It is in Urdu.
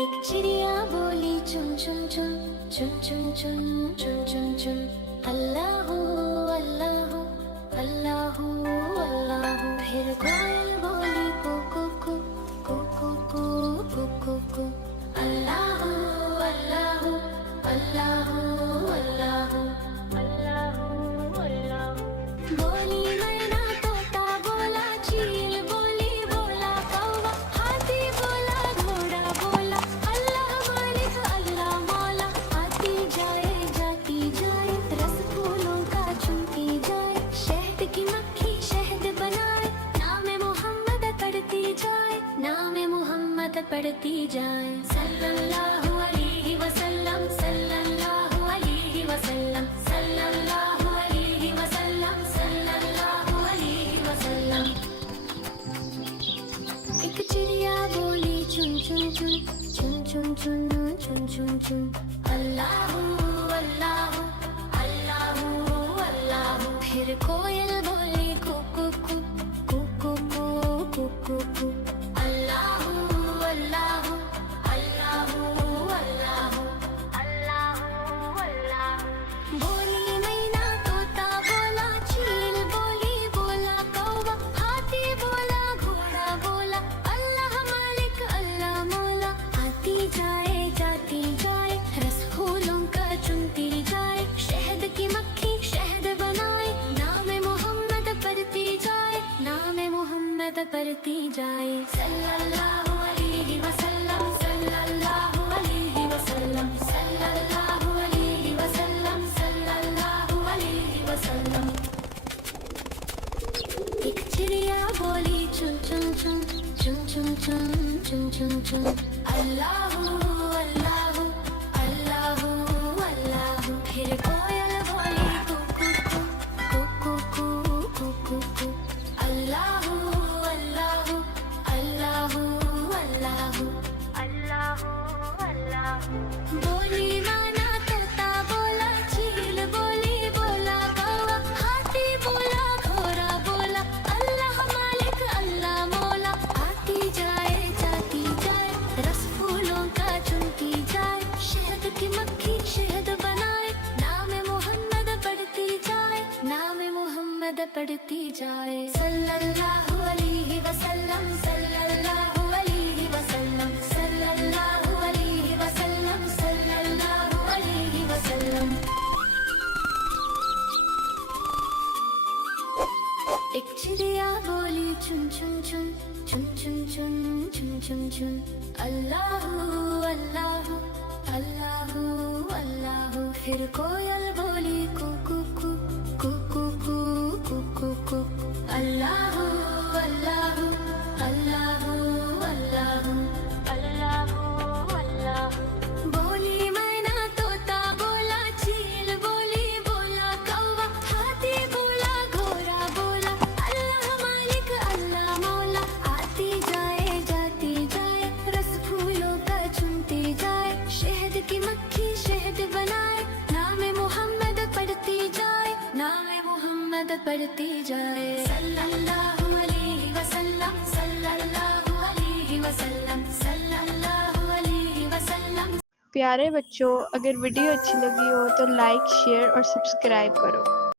ایک چڑیا بولی چن چن چن چن چن چن چن چن چن اللہ اللہ اللہ اللہ. پھر کوئل بولی کو کو کو کو کو کو کو کو کو اللہ اللہ اللہ اللہ اللہ اللہ. بولی مینا طوطا بولا چیل بولی بولا کوا ہاتھی بولا گھوڑا بولا اللہ مالک اللہ مولا. آتی جائے جاتی جائے رس پھولوں کا چنتی جائے شہد کی مکھی شہد بنائے نام محمد پڑھتی جائے نام محمد پڑھتی جائے. صلی اللہ علیہ وسلم صلی اللہ علیہ وسلم صلی اللہ علیہ وسلم صلی اللہ علیہ وسلم. ایک چڑیا بولی چن چن چن چن چن چن چن چن چن اللہ اللہ اللہ اللہ. پھر کوئل بولی کو کو کو کو کو کو کو کو کو اللہ اللہ اللہ اللہ اللہ اللہ. بولی مینا طوطا بولا چیل بولی بولا کوا ہاتھی بولا گھوڑا بولا اللہ مالک اللہ مولا. آتی جائے جاتی جائے رس پھولوں کا چنتی جائے شہد کی مکھی شہد بنائے نام محمد پڑھتی جائے نام محمد پڑھتی جائے. صلی اللہ علیہ وسلم صلی اللہ علیہ وسلم صلی اللہ علیہ وسلم صلی اللہ علیہ وسلم. ایک چڑیا بولی چن چن چن چن چن چن چن چن چن اللہ اللہ اللہ اللہ. پھر کوئل بولی کو کو کو کو کو کو کو کو اللہ اللہ اللہ اللہ اللہ اللہ. بولی مانا طوطا بولا چیل بولی بولا کوا ہاتھی بولا گھوڑا بولا اللہ مالک اللہ مولا. آتی جائے جاتی جائے رس پھولوں کا چنتی جائے شہد کی مکھی شہد بنائے نام محمد پڑھتی جائے نام محمد پڑھتی جائے. صلی اللہ علیہ وسلم صلی اللہ علیہ وسلم صلی اللہ علیہ وسلم صلی اللہ علیہ وسلم. ایک چڑیا بولی چن چن چن چن چن چن چن چن چن اللہ اللہ اللہ اللہ. پھر کوئل بولی کو کو کو کو کو کو کو کو کو اللہ اللہ اللہ اللہ اللہ اللہ. بولی مینا طوطا بولا چیل بولی بولا کوا ہاتھی بولا گھوڑا بولا اللہ مالک اللہ مولا. آتی جائے جاتی جائے رس پھولوں کا چنتی جائے شہد کی مکھی شہد بنائے نام محمد پڑھتی جائے نام محمد پڑھتی جائے. صلی اللہ علیہ وسلم صلی اللہ علیہ وسلم صلی اللہ علیہ وسلم. پیارے بچوں، اگر ویڈیو اچھی لگی ہو تو لائک شیئر اور سبسکرائب کرو.